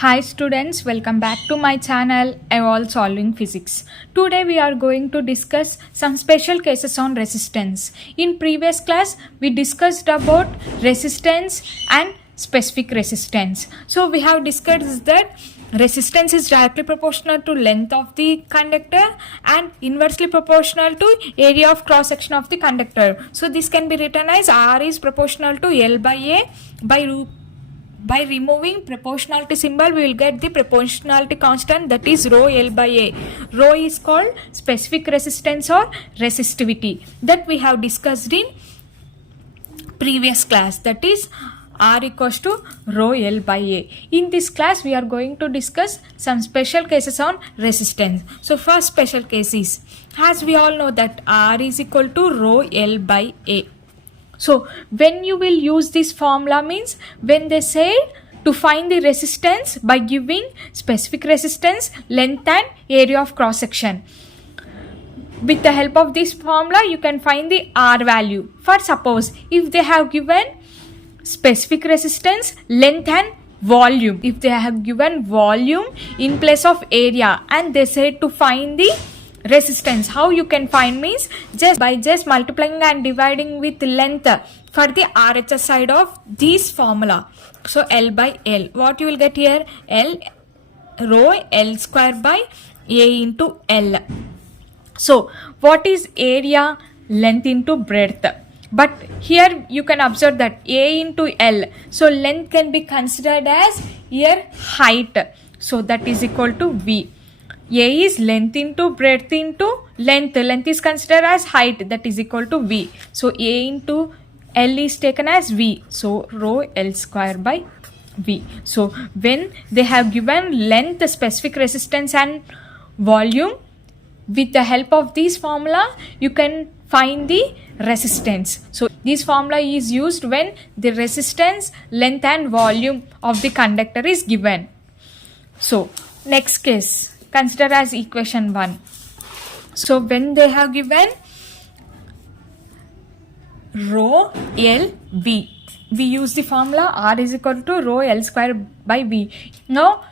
Hi students, welcome back to my channel Evolve Solving Physics. Today we are going to discuss some special cases on resistance. In previous class we discussed about resistance and specific resistance. So we have discussed that resistance is directly proportional to length of the conductor and inversely proportional to area of cross section of the conductor. So this can be written as R is proportional to L by A by removing proportionality symbol. We will get the proportionality constant, that is rho L by A. Rho is called specific resistance or resistivity, that we have discussed in previous class, that is R equals to rho L by A. In this class we are going to discuss some special cases on resistance. So first special case is, as we all know that R is equal to rho L by A. So when you will use this formula means when they say to find the resistance by giving specific resistance, length and area of cross section. With the help of this formula you can find the R value. For suppose if they have given specific resistance, length and volume, if they have given volume in place of area and they say to find the resistance, how you can find means just multiplying and dividing with length for the RHS side of this formula. So L by L, what you will get here, L rho L square by A into L. So what is area? Length into breadth. But here you can observe that A into L, so length can be considered as here height, so that is equal to V. A is length into breadth into length. Length is considered as height, that is equal to V. So A into L is taken as V. So rho L square by V. So when they have given length, specific resistance and volume, with the help of this formula you can find the resistance. So this formula is used when the resistance, length and volume of the conductor is given. So next case, consider as equation 1. So when they have given rho L V, we use the formula R is equal to rho L square by V. Now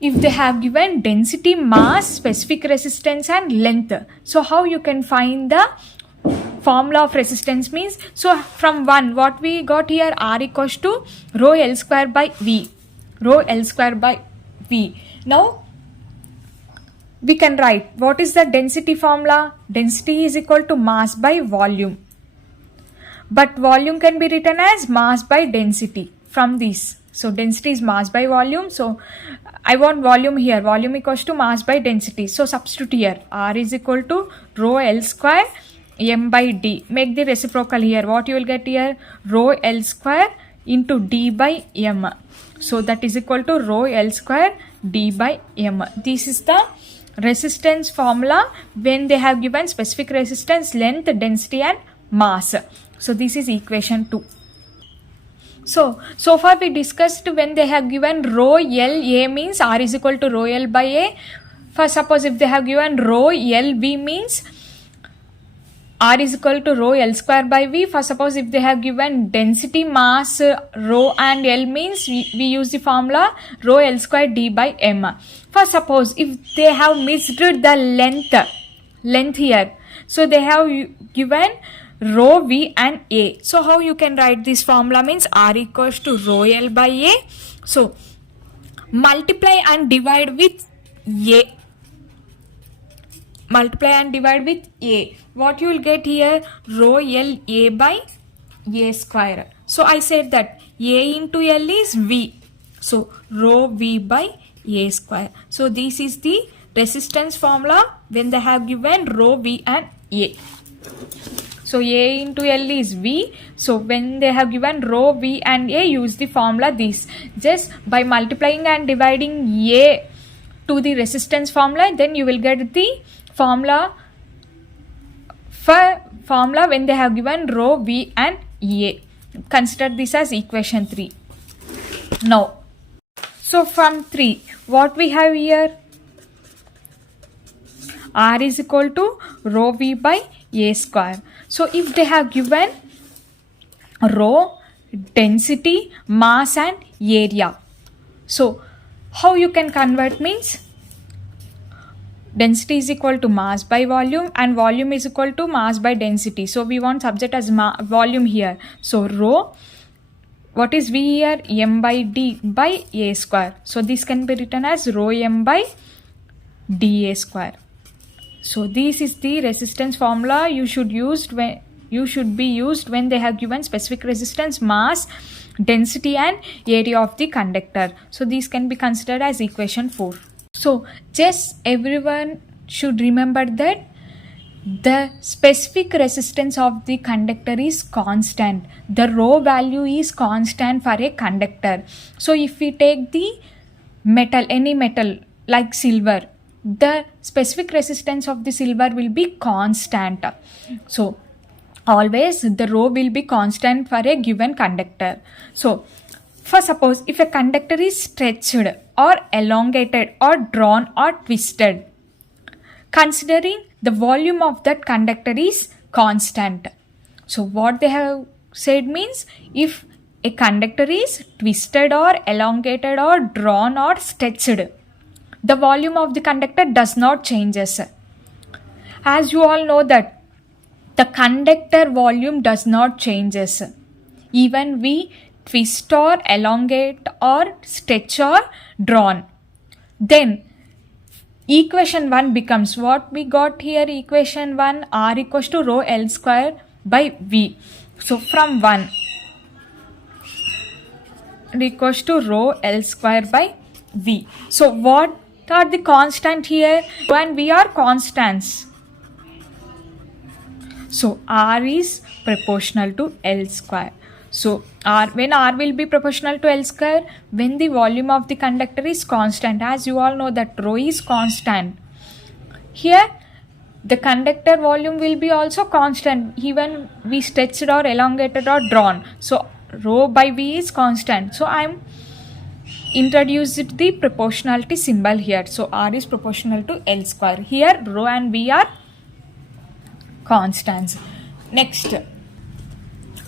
if they have given density, mass, specific resistance and length, so how you can find the formula of resistance means, so from 1 what we got here, R equals to rho L square by V, rho L square by V. Now we can write what is the density formula. Density is equal to mass by volume, but volume can be written as mass by density from this. So density is mass by volume, so I want volume here, volume equals to mass by density. So substitute here, R is equal to rho L square M by D. Make the reciprocal here, what you will get here, rho L square into D by M. So that is equal to rho L square D by M. This is the resistance formula when they have given specific resistance, length, density and mass. So this is equation 2. So far we discussed when they have given rho L A means R is equal to rho L by A. For suppose if they have given rho L V means R is equal to rho L square by V. For suppose if they have given density, mass, rho and L means we use the formula rho L square D by M. For suppose if they have missed the length here, so they have given rho V and A. So how you can write this formula means R equals to rho L by A. So multiply and divide with A. Multiply and divide with A. What you will get here, rho L A by A square. So I said that A into L is V. So rho V by A square. So this is the resistance formula when they have given rho V and A. So A into L is V. So when they have given rho V and A, use the formula this. Just by multiplying and dividing A to the resistance formula, then you will get the formula when they have given rho V and A. Consider this as equation 3. Now, so from 3, what we have here, R is equal to rho V by A square. So if they have given rho, density, mass and area, so How you can convert means density is equal to mass by volume and volume is equal to mass by density. So we want subject as volume here. So rho, what is V here? M by D by A square. So this can be written as rho M by dA square. So this is the resistance formula you should be used when they have given specific resistance, mass, density and area of the conductor. So these can be considered as equation 4. So just everyone should remember that the specific resistance of the conductor is constant. The rho value is constant for a conductor. So if we take the metal, any metal like silver, the specific resistance of the silver will be constant. So always the rho will be constant for a given conductor. So for suppose if a conductor is stretched or elongated or drawn or twisted, considering the volume of that conductor is constant. So what they have said means if a conductor is twisted or elongated or drawn or stretched, the volume of the conductor does not changes. As you all know that the conductor volume does not changes. Even we twist or elongate or stretch or drawn. Then equation 1 becomes what we got here, equation 1, R equals to rho L square by V. So from 1 equals to rho L square by V. So what are the constant here? Rho and V are constants. So R is proportional to L square. So when R will be proportional to L square, when the volume of the conductor is constant, as you all know that rho is constant. Here the conductor volume will be also constant even we stretched or elongated or drawn. So rho by V is constant. So I am introduced the proportionality symbol here. So R is proportional to L square. Here rho and V are constants. Next.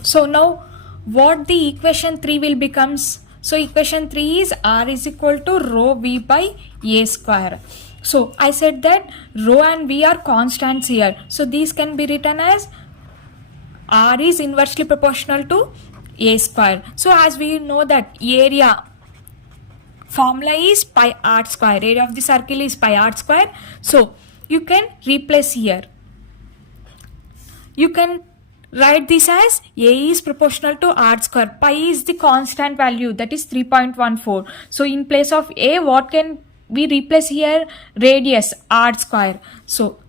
So now what the equation 3 will becomes? So equation 3 is R is equal to rho V by A square. So I said that rho and V are constants here. So these can be written as R is inversely proportional to A square. So as we know that area formula is pi r square. Area of the circle is pi r square. So you can replace here. You can write this as A is proportional to R square. Pi is the constant value, that is 3.14. So in place of A, what can we replace here? Radius R square. So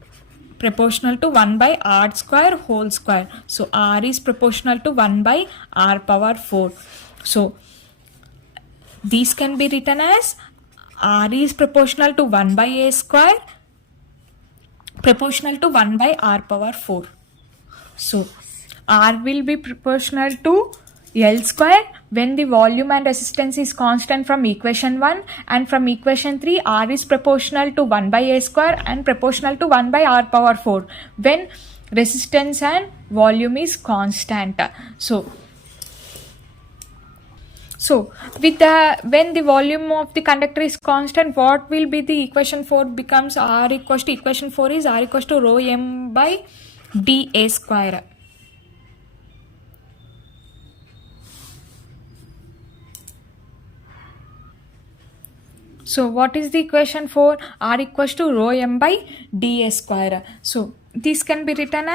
proportional to 1 by R square whole square. So R is proportional to 1 by R power 4. So these can be written as R is proportional to 1 by A square proportional to 1 by R power 4. So R will be proportional to L square when the volume and resistance is constant from equation 1, and from equation 3 R is proportional to 1 by A square and proportional to 1 by R power 4 when resistance and volume is constant. So with when the volume of the conductor is constant, what will be the equation 4 becomes? R equals to equation 4 is R equals to rho M by dA square. So what is the equation for? R equals to rho M by dA square. So this can be written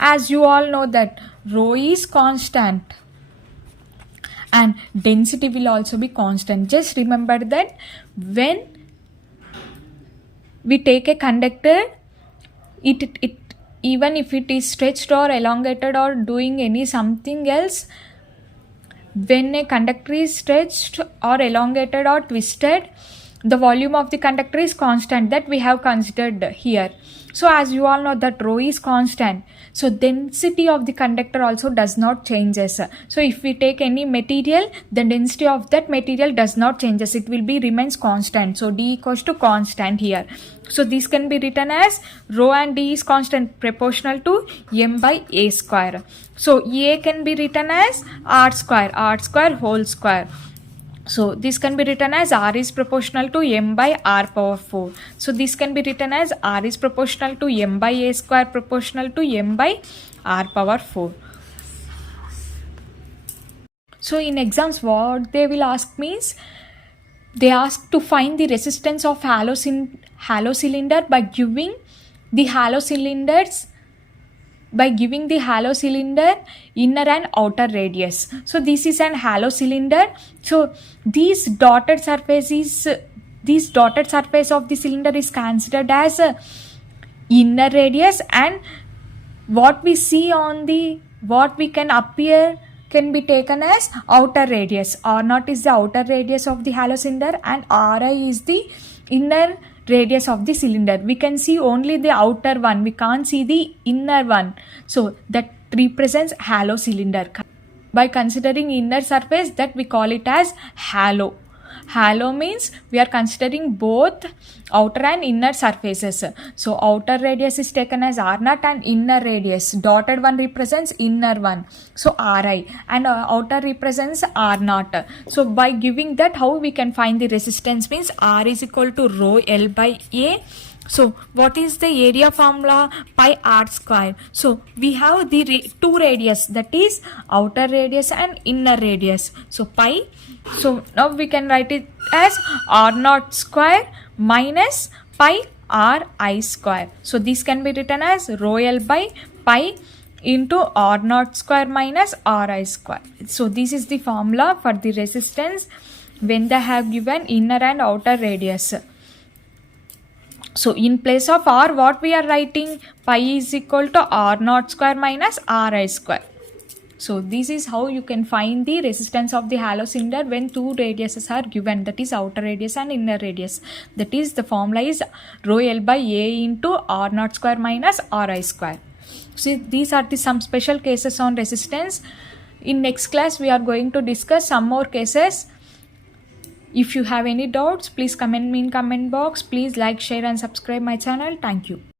as you all know that rho is constant and density will also be constant. Just remember that when we take a conductor, it even if it is stretched or elongated or doing any something else, when a conductor is stretched or elongated or twisted, the volume of the conductor is constant that we have considered here. So as you all know that rho is constant, so density of the conductor also does not changes. So if we take any material, the density of that material does not changes, it will be remains constant. So D equals to constant here. So this can be written as rho and D is constant proportional to m by a square. So A can be written as r square whole square. So this can be written as r is proportional to m by r power 4. So this can be written as r is proportional to m by a square proportional to m by r power 4. So in exams what they will ask means, they ask to find the resistance of hollow cylinder by giving the hollow cylinder inner and outer radius. So this is an hollow cylinder. So these dotted surface of the cylinder is considered as inner radius, and what we can appear can be taken as outer radius. R0 is the outer radius of the hollow cylinder and Ri is the inner radius of the cylinder. We can see only the outer one, we can't see the inner one. So that represents hollow cylinder. By considering inner surface, that we call it as hollow. Hollow means we are considering both outer and inner surfaces. So outer radius is taken as R0 and inner radius. Dotted one represents inner one. So Ri, and outer represents R0. So by giving that, how we can find the resistance means R is equal to rho L by A. So what is the area formula? Pi r square. So we have the two radius, that is outer radius and inner radius. So pi. So now we can write it as r0 square minus pi ri square. So this can be written as rho L by pi into r0 square minus ri square. So this is the formula for the resistance when they have given inner and outer radius. So in place of r, what we are writing? Pi is equal to r0 square minus ri square. So this is how you can find the resistance of the hollow cylinder when two radiuses are given, that is outer radius and inner radius. That is, the formula is rho L by A into r0 square minus ri square. So these are some special cases on resistance. In next class we are going to discuss some more cases. If you have any doubts, please comment me in comment box. Please like, share and subscribe my channel. Thank you.